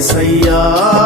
ఏసయ్యా.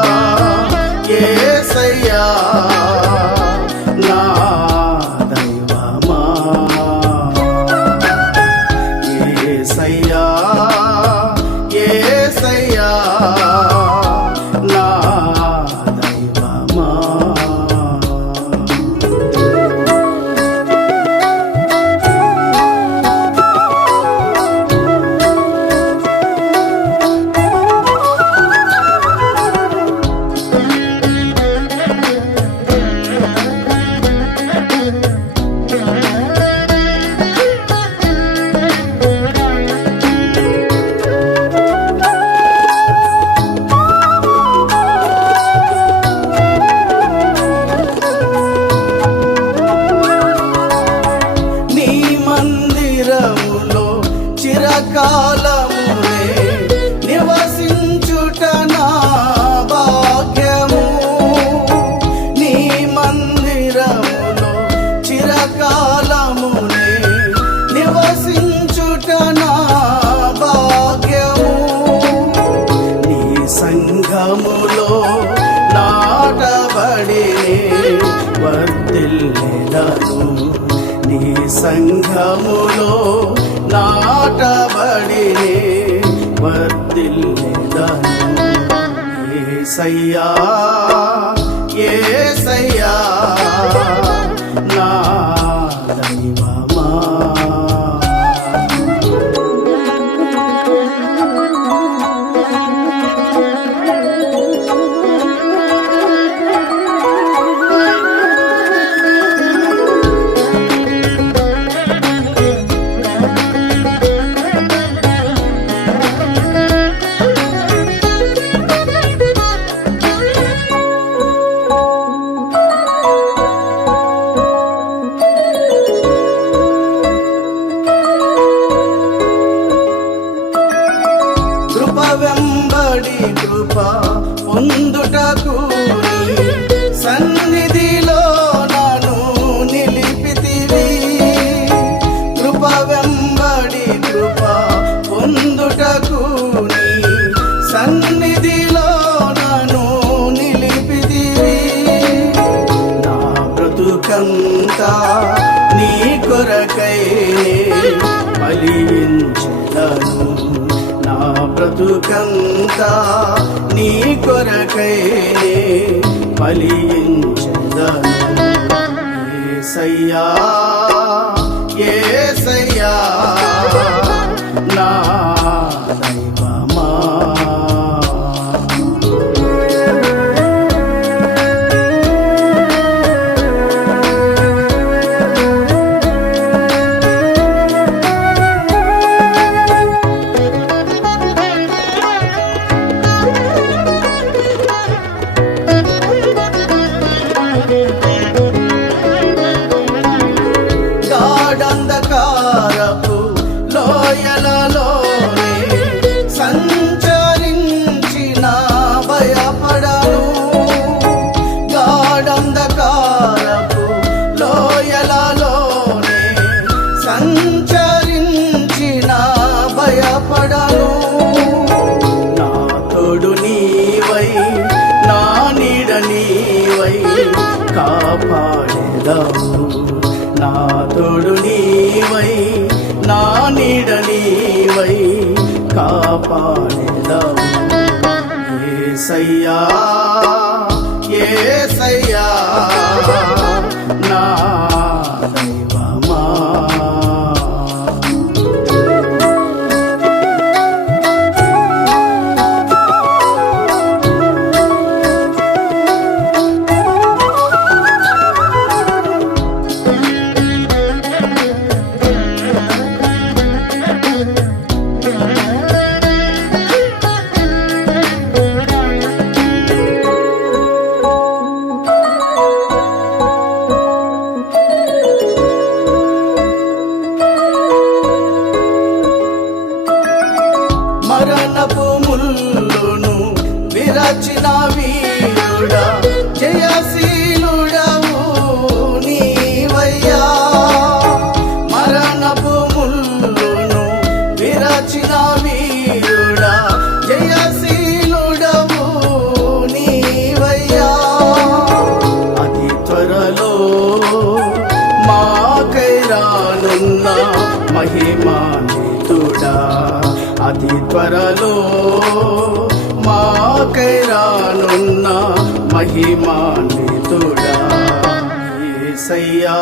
కాలమునే నివసించుట నా భాగ్యము. నీ మందిరములో చిరకాలమునే నివసించుట నా భాగ్యము. నీ సంఘములో నాటబడి వర్తిల్లను నీ సంఘములో నాటబడి వర్దిల్లేదను ఏసయ్యా ఏసయ్యా బ్రతుకంతా నీ కొరకైనే ఫలించదను సయ్యా కాపాడేదావు నా తోడు నీవై నా నీడ నీవై కాపాడేదావు. ఏ సయ్యా అతి త్వరలో మాకై రానున్న మహిమాన్వితుడా ఏసయ్యా.